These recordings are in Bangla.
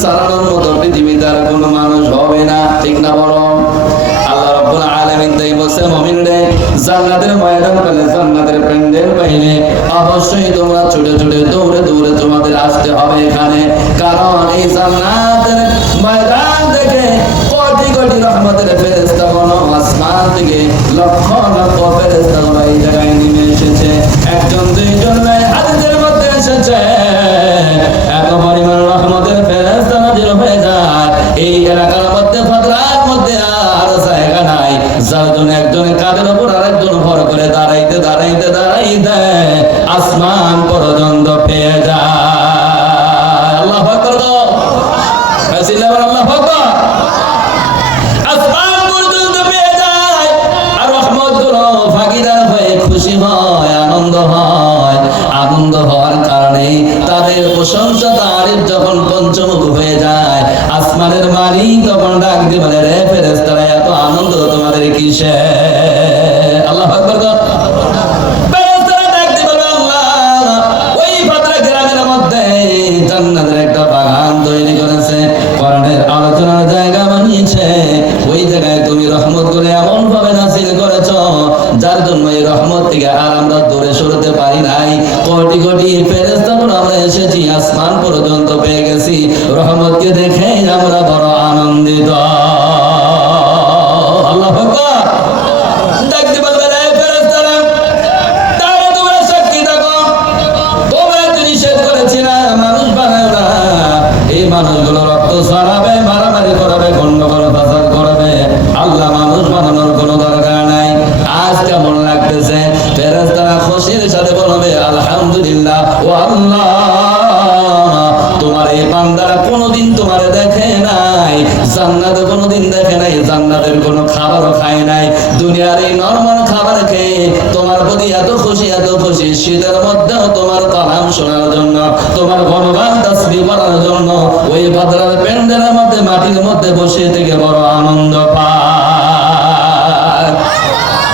চালানোর মতো পৃথিবীতে আর কোনো মানুষ হবে না, ঠিক না বলো? আল্লাহ রাব্বুল আলামিন তাই বলছে, মুমিনরে জান্নাতের ময়দান পেলে, জান্নাতের প্যান্ডেল পাইলে অবশ্যই তোমরা ছুটে ছুটে দৌড়ে দৌড়ে তোমাদের আসতে হবে এখানে। কারণ এই জান্নাতের ময়দান থেকে কোটি কোটি রহমতের ফেরেশতাগণ আসমান থেকে লক্ষ লক্ষ ফেরেশতাগণ এই জায়গায় নেমে এসেছে। একজন দুইজন নয়, হাদিসের মধ্যে এসেছে এত পরিমাণ রহমতের ফেরেশতা নাযিল হয়ে যায় এই এলাকার মধ্যে, ফাতরার মধ্যে আর জায়গা নাই যার জন্য একজন কাঁধের উপর আরেকজন ভর করে দাঁড়াইতে দাঁড়াইতে দাঁড়াইতে আসমান পর্যন্ত পেয়ে যায়। আল্লাহু আকবার, আল্লাহু আকবার। আসমান পর্যন্ত পেয়ে যায় আর রহমতগুলো ভাগীদার হয়ে খুশি হয়, আনন্দ হয়। আনন্দ হওয়ার কারণে তাদের প্রশংসা তারিফ যখন পঞ্চমুখ হয়ে যায়, আসমানের মালিক তখন ডাক দিয়ে বলে, রে ফেরেশতারা, এত আনন্দ তোমাদের কিসে? আল্লাহু আকবার। ফেরেশতারা ডাক দিয়ে বলে, আল্লাহ ওই ফাতরা গ্রামের মধ্যে জান্নাতের একটা বাগান তৈরি করেছে, কোরআনের আলোচনার জায়গা বানিয়েছে, ওই জায়গায় তুমি রহমত করে এমন ভাবে নাযিল করেছো যার জন্য এই রহমত থেকে আর আমরা দূরে সরতে পারি নাই। কোটি কোটি ফেরেশতাগণ আমরা এসেছি, আসমান পর্যন্ত পেয়ে গেছি, রহমতকে দেখে আমরা বড় আনন্দিত। আল্লাহু আকবার। ডাকতে বলবে, রে ফেরেশতারা, তাহলে তোমরা সাক্ষী থাকো, তোমরা তো নিষেধ করেছি না, মানুষ বানাও না। এই মানুষগুলো রক্ত ছড়াবে, মারামারি করবে, গন্ডগোল ফাসাদ করবে। আল্লাহ মানুষ বানানোর কোনো দরকার নাই। আজ কেমন লাগতেছে? ফেরেশতারা খুশির সাথে বলবে, আলহামদুলিল্লাহ, ও আল্লাহ, তোমার এই বান্দারা কোনোদিন তোমারে দেখে নাই, জান্নাতে কোনোদিন দেখে নাই, জান্নাতের কোনো খাবারও খায় নাই, দুনিয়ার এই নরমাল খাবার খেয়ে তোমার প্রতি এত খুশি, এত খুশি, শীতের মধ্যেও তোমার কালাম শোনার জন্য, তোমার গুণগান তাসবিহ করার জন্য ওই ফাতরার প্যান্ডেলের মধ্যে মাটির মধ্যে বসে থেকে বড় আনন্দ পায়।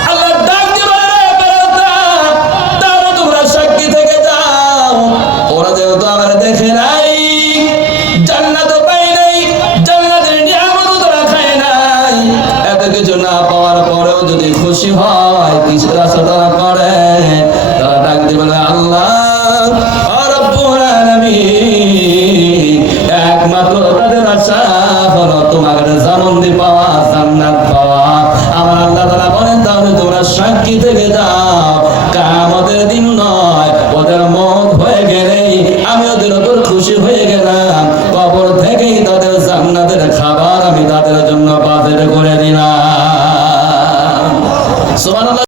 আল্লাহ ডাক দিয়ে বলে, রে ফেরেশতা, তাহলে তোমরা সাক্ষী থেকে যাও, ওরা যেহেতু আমার দেখে নাই, জান্নাতও পাই নাই, জান্নাতের নিয়ামতও তারা খায় নাই, এত কিছু না পাওয়ার পরেও যদি খুশি হয়, কিসের আশা তারা করে? তারা ডাক দিয়ে বলে, আল্লাহ রাব্বুল আলামিন, একমাত্র তাদের আশা হলো তোমার জামন্দি পাওয়া, জান্নাত পাওয়া। আমার আল্লাহ তাআলা বলেন, তাহলে তোমরা সাক্ষী থেকে যাও, কিয়ামতের দিন নয়, ওদের মওত হয়ে গেলেই আমি ওদের উপর খুশি হয়ে গেলাম, কবর থেকেই তাদের জান্নাতের খাবার আমি তাদের জন্য বাজার করে দিলাম। সুবহানাল্লাহ।